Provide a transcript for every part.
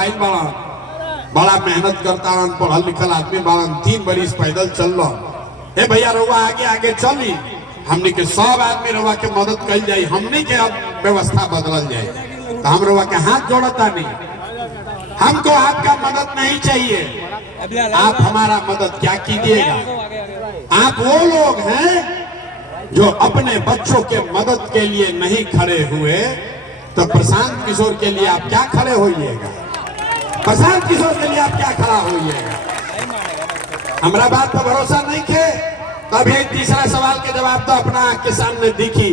बड़ा मेहनत करता रन, पढ़ल लिखल आदमी बाड़न, 3 बरिस पैदल चल रहा। हे भैया रउआ आगे आगे चली, हमने के सब आदमी रउआ के मदद कल जाये, हमने के अब व्यवस्था बदल जाए। तो हम रउआ के हाथ जोड़ता नहीं, हमको आपका मदद नहीं चाहिए। आप हमारा मदद क्या कीजिएगा? आप वो लोग हैं जो अपने बच्चों के मदद के लिए नहीं खड़े हुए, तो प्रशांत किशोर के लिए आप क्या खड़े होइएगा? प्रशांत किशोर के लिए आप क्या खड़ा होइएगा? हमारा बात पर भरोसा नहीं थे, तभी तीसरा सवाल के जवाब तो अपना आंख के सामने दिखी।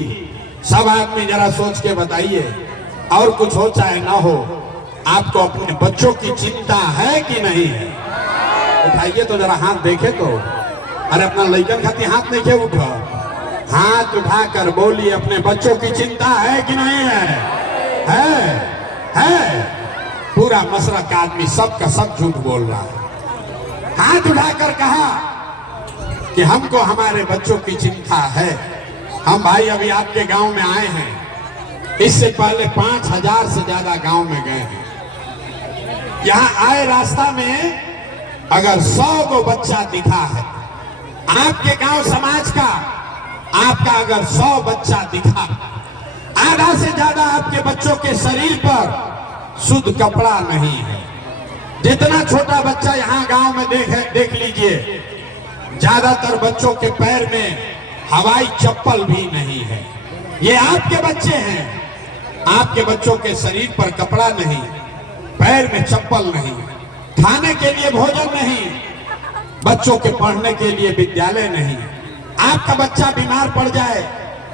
सब आदमी जरा सोच के बताइए, और कुछ हो चाहे ना हो, आपको अपने बच्चों की चिंता है कि नहीं है? उठाइए तो जरा हाथ देखे तो। अरे अपना लड़कन खातिर हाथ नहीं के उठा, हाथ उठाकर बोलिए, अपने बच्चों की चिंता है कि नहीं है? है। पूरा मशरक आदमी सबका सब झूठ बोल रहा है। हाथ उठाकर कहा कि हमको हमारे बच्चों की चिंता है। हम भाई अभी आपके गांव में आए हैं, इससे पहले 5000 से ज्यादा गांव में गए हैं। यहाँ आए रास्ता में अगर 100 को बच्चा दिखा है आपके गांव समाज का, आपका अगर 100 बच्चा दिखा, आधा से ज्यादा आपके बच्चों के शरीर पर शुद्ध कपड़ा नहीं है। जितना छोटा बच्चा यहाँ गांव में देख लीजिए, ज्यादातर बच्चों के पैर में हवाई चप्पल भी नहीं है। ये आपके बच्चे हैं, आपके बच्चों के शरीर पर कपड़ा नहीं, पैर में चप्पल नहीं, खाने के लिए भोजन नहीं, बच्चों के पढ़ने के लिए विद्यालय नहीं। आपका बच्चा बीमार पड़ जाए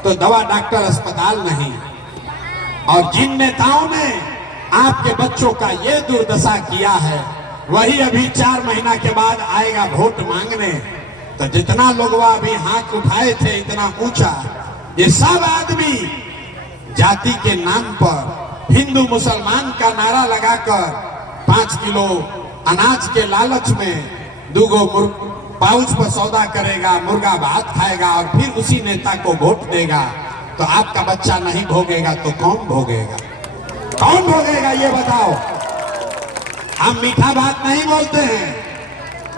तो दवा डॉक्टर अस्पताल नहीं। और जिन नेताओं ने आपके बच्चों का ये दुर्दशा किया है, वही अभी 4 महीना के बाद आएगा वोट मांगने। तो जितना लोग अभी हाथ उठाए थे इतना ऊंचा, ये सब आदमी जाति के नाम पर हिंदू मुसलमान का नारा लगाकर 5 किलो अनाज के लालच में 2 पाउच पर सौदा करेगा, मुर्गा भात खाएगा और फिर उसी नेता को वोट देगा। तो आपका बच्चा नहीं भोगेगा तो कौन भोगेगा? कौन भोगेगा ये बताओ। हम मीठा बात नहीं बोलते हैं।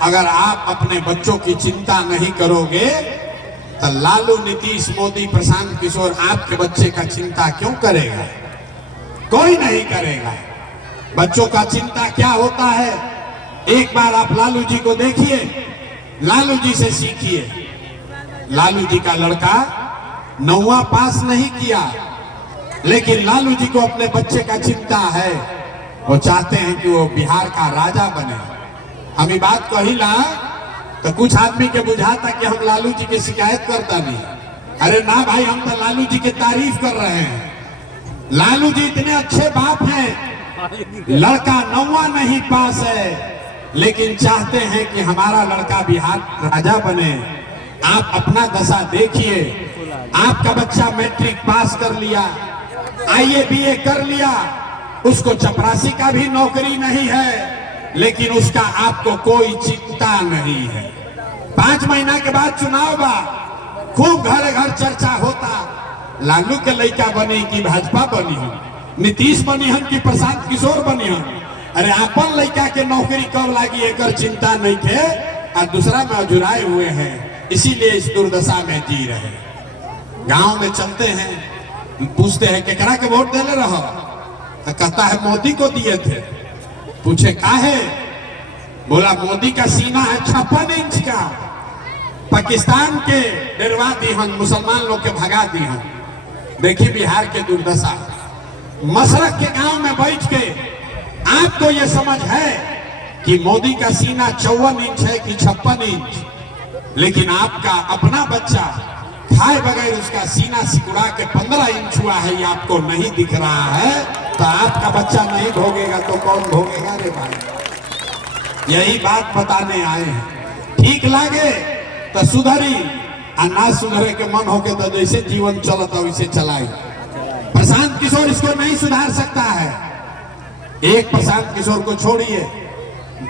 अगर आप अपने बच्चों की चिंता नहीं करोगे तो लालू, नीतीश, मोदी, प्रशांत किशोर आपके बच्चे का चिंता क्यों करेगा? कोई नहीं करेगा। बच्चों का चिंता क्या होता है, एक बार आप लालू जी को देखिए, लालू जी से सीखिए। लालू जी का लड़का 9वां पास नहीं किया, लेकिन लालू जी को अपने बच्चे का चिंता है। वो चाहते हैं कि वो बिहार का राजा बने। हम ये बात कहिला तो कुछ आदमी के बुझाता कि हम लालू जी की शिकायत करता नहीं। अरे ना भाई, हम तो लालू जी की तारीफ कर रहे हैं। लालू जी इतने अच्छे बाप हैं, लड़का 9वां नहीं पास है, लेकिन चाहते हैं कि हमारा लड़का बिहार राजा बने। आप अपना दशा देखिए, आपका बच्चा मैट्रिक पास कर लिया, IAA BA कर लिया, उसको चपरासी का भी नौकरी नहीं है, लेकिन उसका आपको कोई चिंता नहीं है। 5 महीना के बाद चुनाव बा, खूब घर घर चर्चा होता, लालू के लड़का बनी कि भाजपा बनी हो, नीतीश बनी हम कि प्रशांत किशोर बनी हम। अरे अपन लड़का के नौकरी कब लागी एकर चिंता नहीं थे, और दूसरा में अजुराए हुए हैं, इसीलिए इस दुर्दशा में जी रहे। गांव में चलते हैं, पूछते हैं केकरा के वोट देले रहो, तो कहता है मोदी को दिए थे। पूछे काहे? बोला मोदी का सीना है 56 इंच का, पाकिस्तान के डरवा दी हम, मुसलमान लोग के भगा दी हम। देखिए बिहार के दुर्दशा। मशरक के गांव में बैठ के आपको ये समझ है कि मोदी का सीना 54 इंच है कि 56 इंच, लेकिन आपका अपना बच्चा खाए बगैर उसका सीना सिकुड़ा के 15 इंच हुआ है, ये आपको नहीं दिख रहा है। तो आपका बच्चा नहीं भोगेगा तो कौन भोगेगा रे भाई? यही बात बताने आए हैं। ठीक लागे तो सुधरी, और ना सुधरे के मन होके तो जैसे जीवन चलता वैसे चलाए। प्रशांत किशोर इसको नहीं सुधार सकता है। एक प्रशांत किशोर को छोड़िए,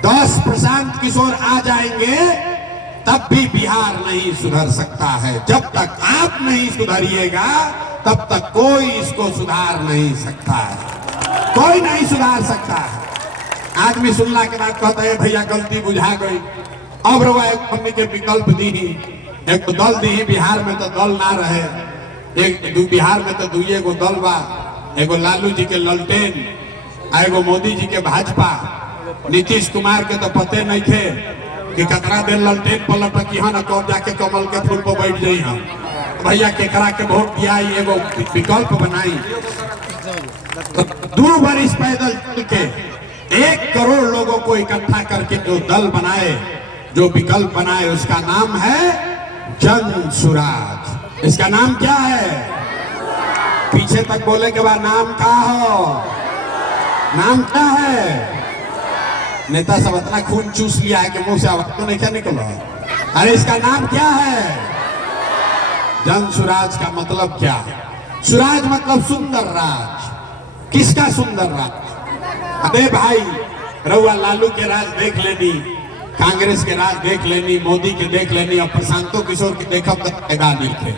10 प्रशांत किशोर आ जाएंगे तब भी बिहार नहीं सुधर सकता है। जब तक आप नहीं सुधरिएगा तब तक कोई इसको सुधार नहीं सकता है, कोई नहीं सुधार सकता है। आदमी सुनला के बाद कहता है भैया गलती बुझा गई। अब रवा एक हमने के विकल्प दी, एक दल दी। बिहार में तो दल ना रहे, एक बिहार में तो दुइये गो दल बा, एगो लालू जी के ललटेन, एगो मोदी जी के भाजपा। नीतीश कुमार के तो पते नहीं थे कि कतरा दिन ललटेन पलट की हन कब जाके कमल के फूल पर बैठ जाई हम। भैया केकरा के वोट दिया, एगो विकल्प बनाई। तो 2 बरिस पैदल चल के 1 करोड़ लोगों को इकट्ठा करके जो दल बनाए, जो विकल्प बनाए, उसका नाम है जन सुराज। इसका नाम क्या है? पीछे तक बोले के बाद नाम का हो, नाम क्या है? नेता सब इतना खून चूस लिया है कि मुंह से आवाज तो नहीं क्या निकला। अरे इसका नाम क्या है? जन सुराज का मतलब क्या है? सुराज मतलब सुंदर राज। किसका सुंदर राज? अबे भाई रउआ लालू के राज देख लेनी, कांग्रेस के राज देख लेनी, मोदी के देख लेनी, और प्रशांतो किशोर के देखब तक पैदा नहीं थे।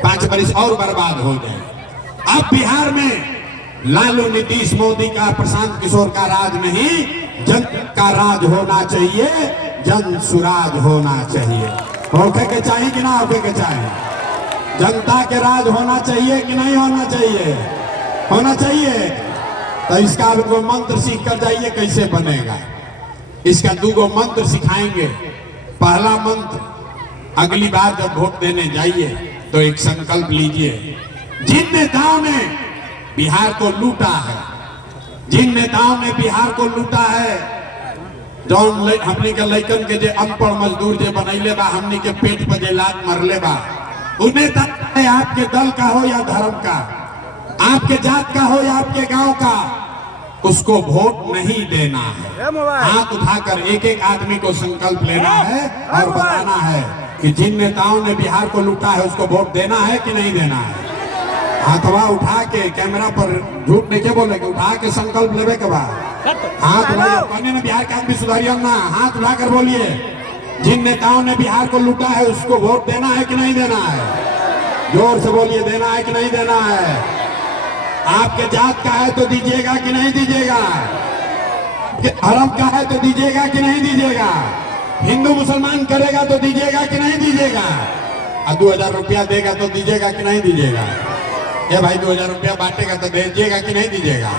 5 बरिस और बर्बाद हो गए। अब बिहार में लालू, नीतीश, मोदी का, प्रशांत किशोर का राज नहीं, जन का राज होना चाहिए, जन सुराज होना चाहिए। होके के चाहिए कि ना होके के चाहिए? जनता के राज होना चाहिए कि नहीं होना चाहिए? होना चाहिए। तो इसका वो मंत्र सीख कर जाइए कैसे बनेगा। इसका 2 मंत्र सिखाएंगे। पहला मंत्र, अगली बार जब वोट देने जाइए तो एक संकल्प लीजिए। जिन नेताओं ने बिहार को लूटा है, जिन नेताओं ने बिहार को लूटा है, जौन हमनी के लइकन के जे अनपढ़ मजदूर जे बनैले बा, हमनी के पेट पर जे लात मरले बा, उ नेता आपके दल का हो या धर्म का, आपके जात का हो या आपके गांव का, उसको वोट नहीं देना है। हाथ उठाकर एक आदमी को संकल्प लेना है और बताना है कि जिन नेताओं ने बिहार को लूटा है उसको वोट देना है कि नहीं देना है। हाथवा उठा के, कैमरा पर झूठ नहीं के बोले कि उठा के संकल्प लेवे के बाद हाथ उठाइए। ने बिहार के आदमी सुधारिए ना, हाथ उठाकर बोलिए जिन नेताओं ने बिहार को लूटा है उसको वोट देना है कि नहीं देना है। जोर से बोलिए, देना है कि नहीं देना है। आपके जात का है तो दीजिएगा कि नहीं दीजिएगा, धर्म का है तो दीजिएगा कि नहीं दीजिएगा, हिंदू मुसलमान करेगा तो दीजिएगा कि नहीं दीजिएगा, और 2000 रुपया देगा तो दीजिएगा कि नहीं दीजिएगा। ये भाई 2000 रुपया बांटेगा तो दीजिएगा कि नहीं दीजिएगा?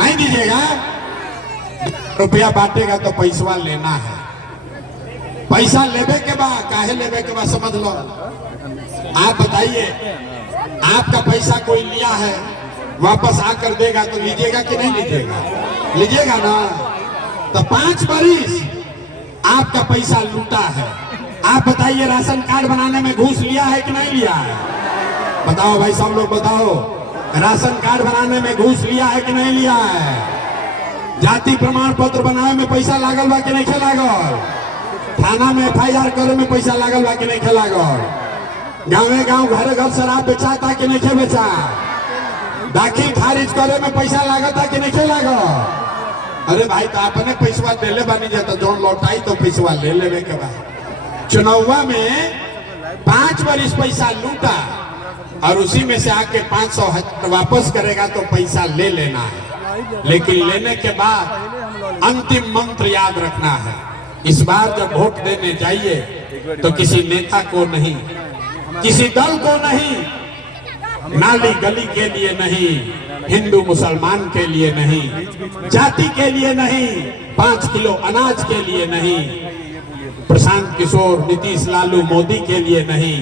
नहीं दीजिएगा। रुपया बांटेगा तो पैसा लेना है। पैसा लेवे के बाद, काहे लेवे के बाद समझ लो। आप बताइए, आपका पैसा कोई लिया है, वापस आकर देगा तो लीजिएगा कि नहीं लीजिएगा? लीजिएगा ना। तो 5 बरिस आपका पैसा लूटा है। आप बताइए, राशन कार्ड बनाने में घूस लिया है कि नहीं लिया है? बताओ भाई, सब लोग बताओ, राशन कार्ड बनाने में घूस लिया है कि नहीं लिया है? जाति प्रमाण पत्र बनाने में पैसा लागल बा कि नहीं लागल? थाना में FIR करे में पैसा लागल बा कि नहीं लागल? गाँवे गाँव घरे घर शराब बेचाता कि नहीं बेचा? दाखिल खारिज करे में पैसा लागता कि नहीं लागल? अरे भाई, तो अपने पैसा देले बानी जाता, जो लौटाई तो पैसा ले लेवे के बाद। चुनावा में 5 बरिस पैसा लूटा और उसी में से आके 500 वापस करेगा तो पैसा ले लेना है। लेकिन लेने के बाद अंतिम मंत्र याद रखना है। इस बार जब वोट देने जाइए तो किसी नेता को नहीं, किसी दल को नहीं, नाली गली के लिए नहीं, हिंदू मुसलमान के लिए नहीं, जाति के लिए नहीं, 5 किलो अनाज के लिए नहीं, प्रशांत किशोर, नीतीश, लालू, मोदी के लिए नहीं।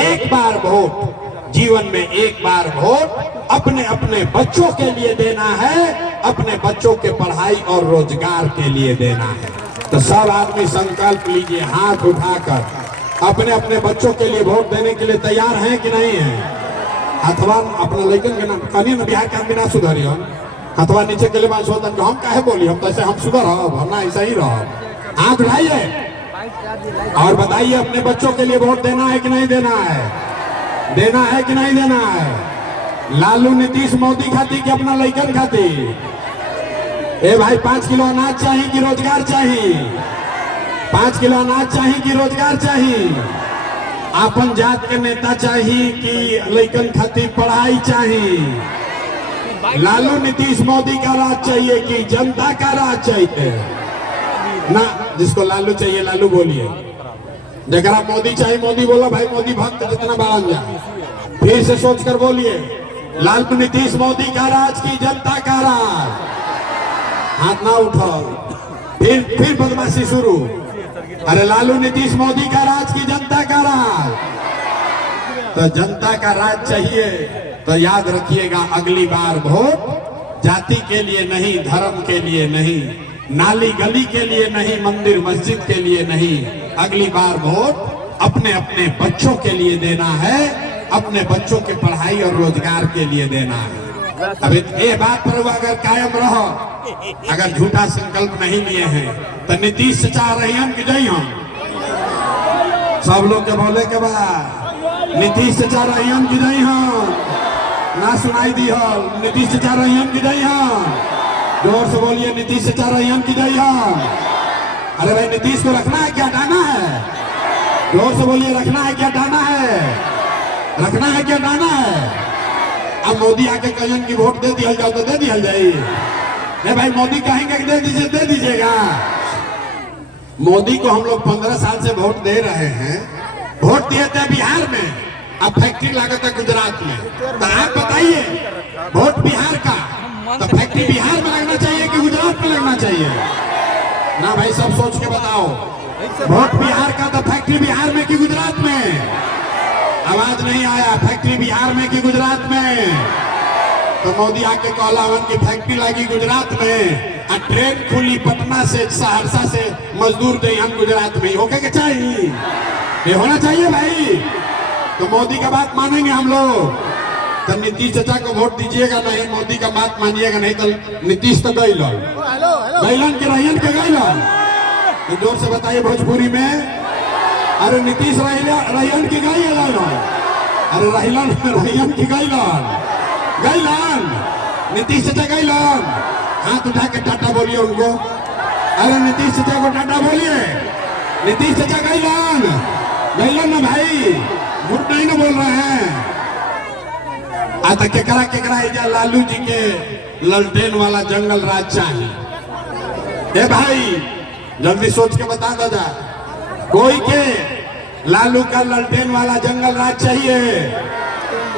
एक बार वोट, जीवन में एक बार वोट अपने अपने बच्चों के लिए देना है, अपने बच्चों के पढ़ाई और रोजगार के लिए देना है। तो सब आदमी संकल्प लीजिए, हाथ उठाकर अपने अपने बच्चों के लिए वोट देने के लिए तैयार हैं कि नहीं है? अथवा अपने लेकिन के नाम कहीं न बिहार के आदमी ना सुधरियो, अथवा नीचे के लिए बात सोचन हम काहे बोली, हम तो ऐसे हम सुधर हम ना ऐसा ही रहो। हाथ उठाइए और बताइए, अपने बच्चों के लिए वोट देना है कि नहीं देना है? देना है कि नहीं देना है? लालू, नीतीश, मोदी खाती कि अपना लइकन खाती? ए भाई, 5 किलो अनाज चाहिए कि रोजगार चाहिए? 5 किलो अनाज चाहिए कि रोजगार चाहिए? अपन जात के नेता चाहिए कि लइकन खाती पढ़ाई चाहिए? लालू नीतीश मोदी का राज चाहिए कि जनता का राज चाहिए? ना, जिसको लालू चाहिए लालू बोलिए, जरा मोदी चाहिए मोदी बोला भाई, मोदी भक्त जितना बढ़ जाए। फिर से सोच कर बोलिए, लालू नीतीश मोदी का राज की जनता का राज? हाथ ना उठाओ, फिर बदमाशी शुरू। अरे लालू नीतीश मोदी का राज की जनता का राज? तो जनता का राज चाहिए तो याद रखिएगा, अगली बार वोट जाति के लिए नहीं, धर्म के लिए नहीं, नाली गली के लिए नहीं, मंदिर मस्जिद के लिए नहीं, अगली बार वोट अपने अपने बच्चों के लिए देना है, अपने बच्चों के पढ़ाई और रोजगार के लिए देना है। अब ये बात पर अगर कायम रहो, अगर झूठा संकल्प नहीं लिए हैं तो नीतीश चाह रही हम कि नहीं? हम सब लोग के बोले के बाद नीतीश चाह रही हम कि नहीं? हम ना सुनाई दी हो, नीतीश चाह रही हम कि नहीं? हम जोर से बोलिए, नीतीश चाह रही हम कि नहीं? हम अरे भाई, नीतीश को रखना है क्या डाना है? जोर से बोलिए, रखना है क्या डाना है? रखना है क्या डाना है? अब मोदी आके कहें कि वोट दे दिया जाओ तो दे दिया जाए? नहीं भाई, मोदी कहेंगे कि दे दीजिए, दे दीजिएगा। मोदी को हम लोग 15 साल से वोट दे रहे हैं, वोट दिए थे बिहार में, अब फैक्ट्री लागत है गुजरात में। तो आप बताइए, वोट बिहार का तो फैक्ट्री बिहार में लगना चाहिए कि गुजरात में लगना चाहिए? ना भाई, सब सोच के बताओ, वोट बिहार का तो फैक्ट्री बिहार में कि गुजरात में? आवाज नहीं आया, फैक्ट्री बिहार में कि गुजरात में? तो मोदी आके कहलावन की फैक्ट्री लगी गुजरात में, और ट्रेन खुली पटना से सहरसा से मजदूर दे हम गुजरात में, होके के चाहिए? ये होना चाहिए भाई। तो मोदी का बात मानेंगे हम लोग तो नीतीश चाचा को वोट दीजिएगा नहीं, मोदी का बात मानिएगा नहीं तो नीतीश तो गई गैलन के रहियन के गैलन। तो जोर से बताइए भोजपुरी में, अरे नीतीश रहियन की गई गैलन, अरे रहियन की गैलन, गैलन नीतीश चाचा गैलन। हाथ उठा के टाटा बोलिए उनको, अरे नीतीश चाचा को टाटा बोलिए, नीतीश चाचा गैलन, गैलन ना भाई, झूठ नहीं ना बोल रहे हैं। आता केकरा केकरा लालू जी के ललटेन वाला जंगल राज चाहिए? ए भाई, जल्दी सोच के बता दादा, कोई के लालू का ललटेन वाला जंगल राज चाहिए?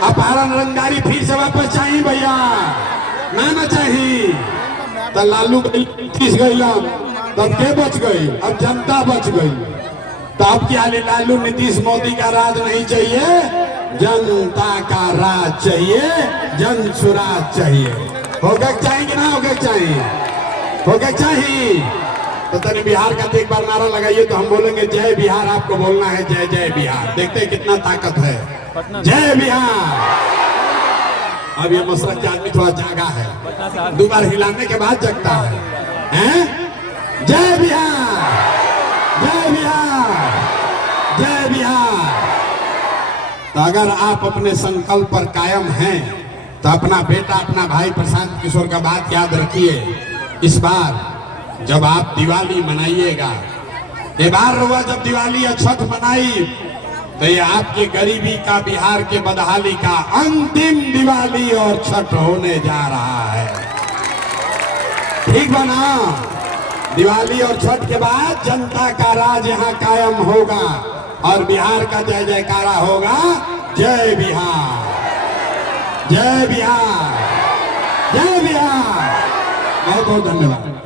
अपहरण रंगदारी फिर से वापस चाहिए भैया? ना चाहिए। तो लालू तीस गई, तब के बच गई? अब जनता बच गई। तो अब क्या लालू नीतीश मोदी का राज नहीं चाहिए, जनता का राज चाहिए, जन सुराज चाहिए। हो गया चाहिए कि ना हो गया चाहिए? हो गया चाहिए। तो तनी बिहार का एक बार नारा लगाइए तो हम बोलेंगे जय बिहार, आपको बोलना है जय जय बिहार। देखते हैं कितना ताकत है, जय बिहार। अब ये मसरत के आदमी थोड़ा जागा है, 2 बार हिलाने के बाद जगता है, हैं? जय बिहार, जय बिहार, जय बिहार। तो अगर आप अपने संकल्प पर कायम हैं तो अपना बेटा, अपना भाई प्रशांत किशोर का बात याद रखिए। इस बार जब आप दिवाली मनाइएगा, ये बार हुआ जब दिवाली या छठ मनाई, तो ये आपकी गरीबी का, बिहार के बदहाली का अंतिम दिवाली और छठ होने जा रहा है। ठीक बना? दिवाली और छठ के बाद जनता का राज यहाँ कायम होगा और बिहार का जय जयकारा होगा, जय बिहार, जय बिहार, जय बिहार। बहुत बहुत धन्यवाद।